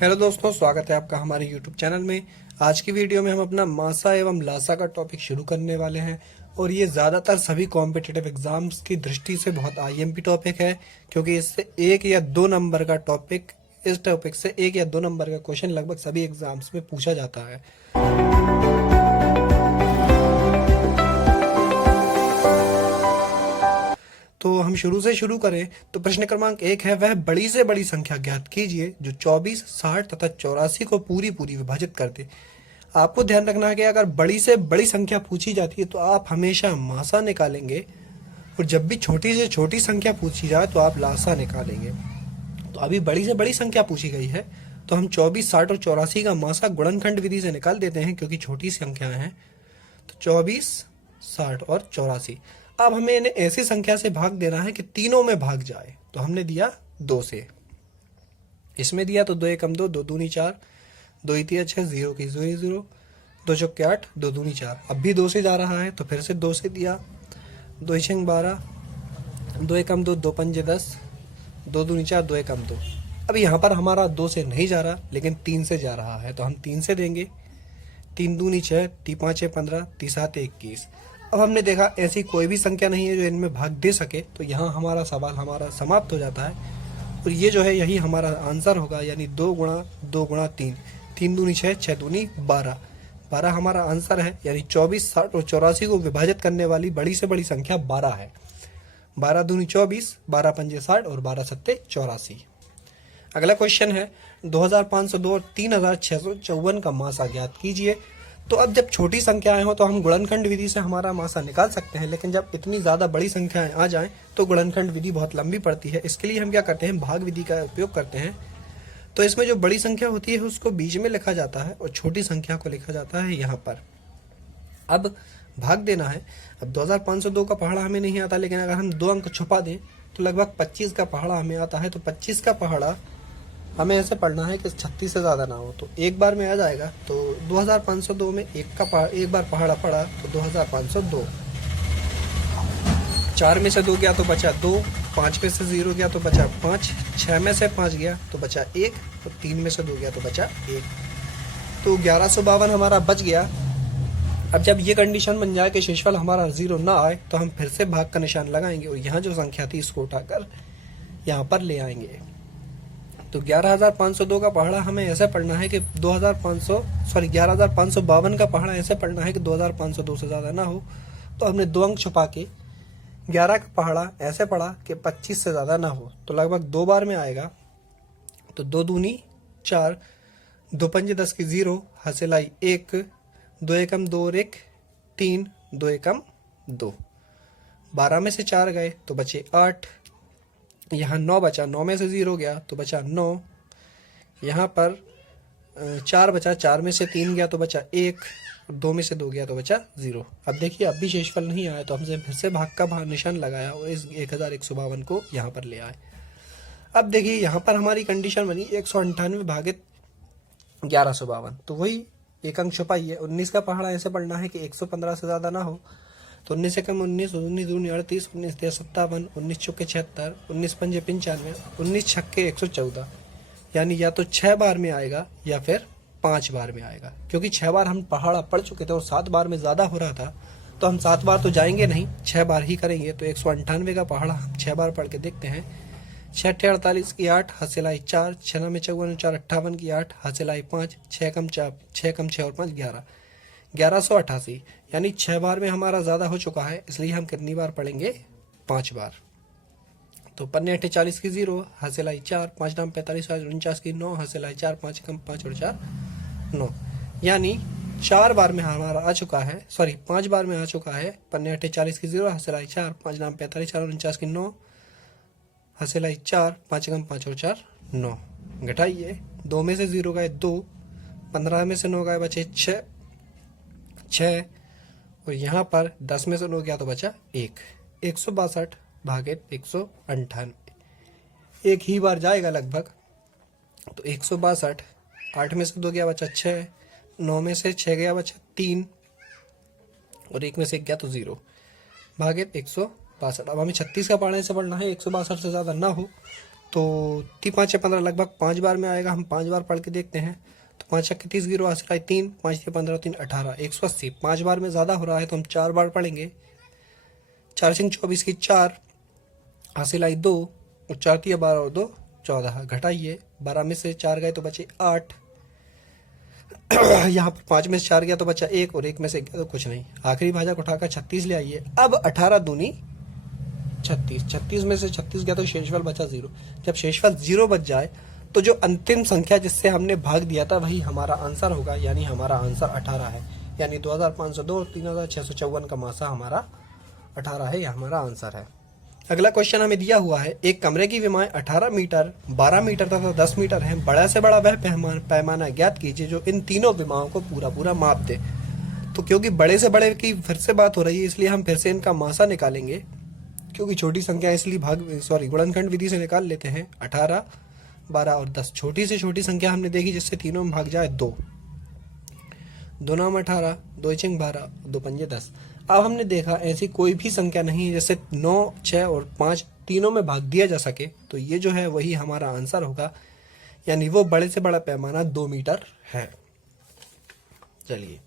Hello दोस्तों, स्वागत है आपका हमारे YouTube चैनल में। आज की वीडियो में हम अपना मासा एवं लासा का टॉपिक शुरू करने वाले हैं और ये ज़्यादातर सभी कॉम्पिटिटिव एग्जाम्स की दृष्टि से बहुत आईएमपी टॉपिक है, क्योंकि इससे 1 या 2 नंबर का टॉपिक, इस टॉपिक से 1 या 2 नंबर का क्वेश्चन लगभग सभी एग्जाम्स में पूछा जाता है। तो हम शुरू से शुरू करें तो प्रश्न क्रमांक 1 है, वह बड़ी से बड़ी संख्या ज्ञात कीजिए जो 24, 60 तथा 84 को पूरी विभाजित कर दे। आपको ध्यान रखना है कि अगर बड़ी से बड़ी संख्या पूछी जाती है तो आप हमेशा मासा निकालेंगे, और जब भी छोटी से छोटी संख्या पूछी जाए तो आप लासा निकालेंगे। तो अभी बड़ी से बड़ी संख्या पूछी गई है तो हम 24, 60 और 84 का मासा गुणनखंड विधि से निकाल देते हैं, क्योंकि छोटी संख्याएं हैं। तो 24, 60 और 84। अब हमें इन्हें ऐसी संख्या से भाग देना है कि तीनों में भाग जाए। तो हमने दिया 2 से, इसमें दिया तो 2 एकम 2, 2 दूनी 4, 2 तिया 6, 0 की 0 0, 2 चौके 8, 2 दूनी 4। अब भी 2 से जा रहा है तो फिर से 2 से दिया, 2 छंग 12, 2 एकम 2, 2 पंजे 10, 2 दूनी 4, 2 एकम 2। अब यहाँ पर हमारा 2 से नहीं जा रहा लेकिन 3 से जा रहा है, तो हम 3 से देंगे। 3 दूनी 6, 3 5 15, 3 7 21। अब हमने देखा ऐसी कोई भी संख्या नहीं है जो इनमें भाग दे सके, तो यहाँ हमारा सवाल समाप्त हो जाता है। और ये जो है यही हमारा आंसर होगा, यानी 2 गुणा 2 गुणा 3, 3 दूनी 6, 6 दूनी 12, 12 हमारा आंसर है। यानी 24, 60 और 84 को विभाजित करने वाली बड़ी से बड़ी संख्या 12 है। 12 दूनी 24, 12 पंजे 60 और 12 सत्ते 84। अगला क्वेश्चन है 2502 और 3654 का मासा ज्ञात कीजिए। तो अब जब छोटी संख्याएं हो तो हम गुणनखंड विधि से हमारा मासा निकाल सकते हैं, लेकिन जब इतनी ज़्यादा बड़ी संख्याएं आ जाएं तो गुणनखंड विधि बहुत लंबी पड़ती है। इसके लिए हम क्या करते हैं, भाग विधि का उपयोग करते हैं। तो इसमें जो बड़ी संख्या होती है उसको बीच में लिखा जाता है और छोटी संख्या को लिखा जाता है यहाँ पर। अब भाग देना है। अब 2502 का पहाड़ा हमें नहीं आता, लेकिन अगर हम 2 अंक छुपा दें तो लगभग 25 का पहाड़ा हमें आता है। तो 25 का पहाड़ा हमें ऐसे पढ़ना है कि 36 से ज़्यादा ना हो, तो एक बार में आ जाएगा। तो 2502 में एक बार पहाड़ा पड़ा तो 2502। 4 में से 2 गया तो बचा 2, 5 में से 0 गया तो बचा 5, 6 में से 5 गया तो बचा 1, और 3 में से 2 गया तो बचा 1। तो 1152 हमारा बच गया। अब जब ये कंडीशन बन जाए कि शेषफल हमारा 0 ना आए तो हम फिर से भाग का निशान लगाएंगे और यहाँ जो संख्या थी इसको उठाकर यहाँ पर ले आएंगे। तो 11502 का पहाड़ा हमें ऐसे पढ़ना है कि 11552 का पहाड़ा ऐसे पढ़ना है कि 2502 से ज़्यादा ना हो। तो हमने 2 अंक छुपा के 11 का पहाड़ा ऐसे पढ़ा कि 25 से ज़्यादा ना हो, तो लगभग 2 बार में आएगा। तो 2 दूनी 4, 2 पंजे 10 की 0, हसेलाई 1, 2 एकम 2 और 1, 3, 2 एकम 2। 12 में से 4 गए तो बचे 8, यहाँ 9 बचा, 9 में से 0 गया तो बचा 9, यहाँ पर 4 बचा, 4 में से 3 गया तो बचा 1, 2 में से 2 गया तो बचा 0। अब देखिए अब भी शेषफल नहीं आया, तो हमसे फिर से भाग का निशान लगाया और इस 1152 को यहाँ पर ले आए। अब देखिए यहाँ पर हमारी कंडीशन बनी 198 भागित 1152, तो वही एक अंक छुपाइए। 19 का पहाड़ा ऐसे पढ़ना है कि 115 से ज़्यादा ना हो। तो 19 से कम 19, 19 दूनी 38, 19 तिया 57, 19 चौके 76, 19 पंजे 95, 19 छक्के 114। यानी या तो 6 बार में आएगा या फिर 5 बार में आएगा, क्योंकि 6 बार हम पहाड़ा पढ़ चुके थे और 7 बार में ज़्यादा हो रहा था, तो हम 7 बार तो जाएंगे नहीं, 6 बार ही करेंगे। तो 198 का पहाड़ा हम 6 बार पढ़ के देखते हैं। 6 48 की 8, हसेलाई 4, 6 में 54, 4 58 की 8, हसेलाई 5, 6 कम 4, 6 कम 6 और 5 11, 1188। यानी 6 बार में हमारा ज़्यादा हो चुका है, इसलिए हम कितनी बार पढ़ेंगे, 5 बार। तो 5 40 की 0, हसेलाई 4, 5 नाम 45, 49 की 9, हसेलाई 4, 5 कम 5 और 4 9। यानी 4 बार में हमारा आ चुका है, 5 बार में आ चुका है। 5 40 की 0, हसेलाई 4, 5 नाम 45, 49 की 9, हसेलाई 4, 5 कम 5 और 4 9। घटाइए, 2 में से 0 गए 2, 15 में से 9 गए बचे 6, और यहाँ पर 10 में से 9 गया तो बचा 1। 162 भागित 198, एक ही बार जाएगा लगभग। तो 162, 8 में से 2 गया बचा 6, 9 में से 6 गया बचा 3, और 1 में से 1 गया तो 0 भागित 162। अब हमें 36 का पढ़ने से पढ़ना है, 162 से ज़्यादा ना हो। तो 3 5 6 15 लगभग 5 बार में आएगा। हम 5 बार पढ़ के देखते हैं। तो 5 6 30 जीरो हासिल आए 3, 5 6 15 3 18 180। 5 बार में ज़्यादा हो रहा है तो हम 4 बार पढ़ेंगे। 4 6 24 की 4 हासिल आई 2 और 4 3 12 और 2 14। घटाइए, 12 में से 4 गए तो बचे 8। यहाँ पर 5 में से 4 गया तो बचा 1 और 1 में से गया तो कुछ नहीं। आखिरी भाजक उठाकर 36 ले आइए। अब 18 दूनी 36, 36 में से 36 गया तो शेषफल बचा 0। जब शेषफल 0 बच जाए तो जो अंतिम संख्या जिससे हमने भाग दिया था वही हमारा आंसर होगा, यानी हमारा आंसर 18 है। यानी 2502 और 3654 का मासा हमारा 18 है, यह हमारा आंसर है। अगला क्वेश्चन हमें दिया हुआ है, एक कमरे की विमाएं 18 मीटर, 12 मीटर तथा 10 मीटर है। बड़ा से बड़ा वह पैमाना ज्ञात कीजिए जो इन तीनों विमाओं को पूरा माप दे। तो क्योंकि बड़े से बड़े की फिर से बात हो रही है, इसलिए हम फिर से इनका मासा निकालेंगे। क्योंकि छोटी संख्या इसलिए गुणनखंड विधि से निकाल लेते हैं। 18, 12 और 10। छोटी से छोटी संख्या हमने देखी जिससे तीनों में भाग जाए 2। 2 नाम 18, 2 चिंग 12, 2 पंजे 10। अब हमने देखा ऐसी कोई भी संख्या नहीं है जैसे 9, 6 और 5 तीनों में भाग दिया जा सके। तो ये जो है वही हमारा आंसर होगा, यानी वो बड़े से बड़ा पैमाना 2 मीटर है। चलिए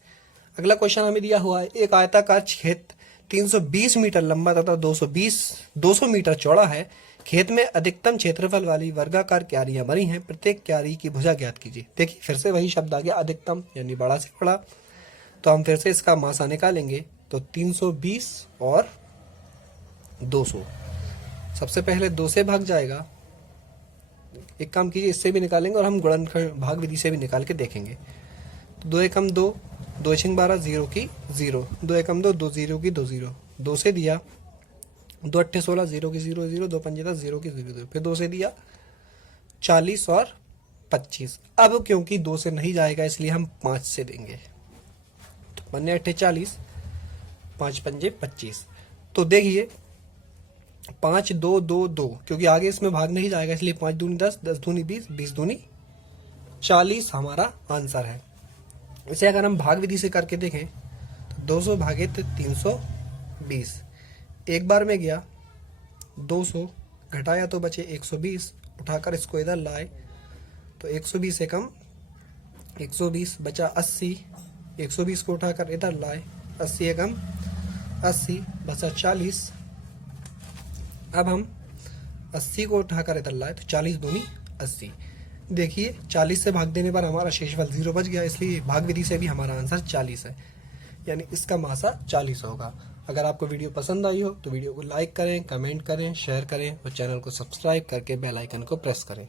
अगला क्वेश्चन हमें दिया हुआ है, एक आयताकार खेत 320 मीटर लंबा तथा 200 मीटर चौड़ा है। खेत में अधिकतम क्षेत्रफल वाली वर्गाकार क्यारियां बनी हैं। प्रत्येक क्यारी की भुजा ज्ञात कीजिए। देखिए फिर से वही शब्द आ गया, अधिकतम यानी बड़ा से बड़ा। तो हम फिर से इसका मासा निकालेंगे। तो 320 और 200, सबसे पहले 2 से भाग जाएगा। एक काम कीजिए, इससे भी निकालेंगे और हम गुणनखंड भाग विधि से भी निकाल के देखेंगे। तो 2 एकम 2, 2 छिंग 12, 0 की 0, 2 एकम 2, 2 0 की 2 0, 2 से दिया 2 अट्ठे 16, 0 की 0 0, 2 पंजे 10, 0 की 0 0, फिर 2 से दिया 40 और 25। अब क्योंकि 2 से नहीं जाएगा इसलिए हम 5 से देंगे। तो पन्ने अट्ठे 40, 5 पंजे 25। तो देखिए 5 2 2 2, क्योंकि आगे इसमें भाग नहीं जाएगा इसलिए 5 दूनी 10, 10 दूनी 20, 20 दूनी 40 हमारा आंसर है। इसे अगर हम भाग विधि से करके देखें तो 200 भागे 320, एक बार में गया 200, घटाया तो बचे 120, उठाकर इसको इधर लाए तो 120 से कम 120 बचा 80, 120 को उठाकर इधर लाए 80 एकम 80 बचा 40। अब हम 80 को उठाकर इधर लाए तो 40 दूनी 80। देखिए 40 से भाग देने पर हमारा शेषफल 0 बच गया, इसलिए भाग विधि से भी हमारा आंसर 40 है, यानी इसका मासा 40 होगा। अगर आपको वीडियो पसंद आई हो तो वीडियो को लाइक करें, कमेंट करें, शेयर करें और चैनल को सब्सक्राइब करके बेल आइकन को प्रेस करें।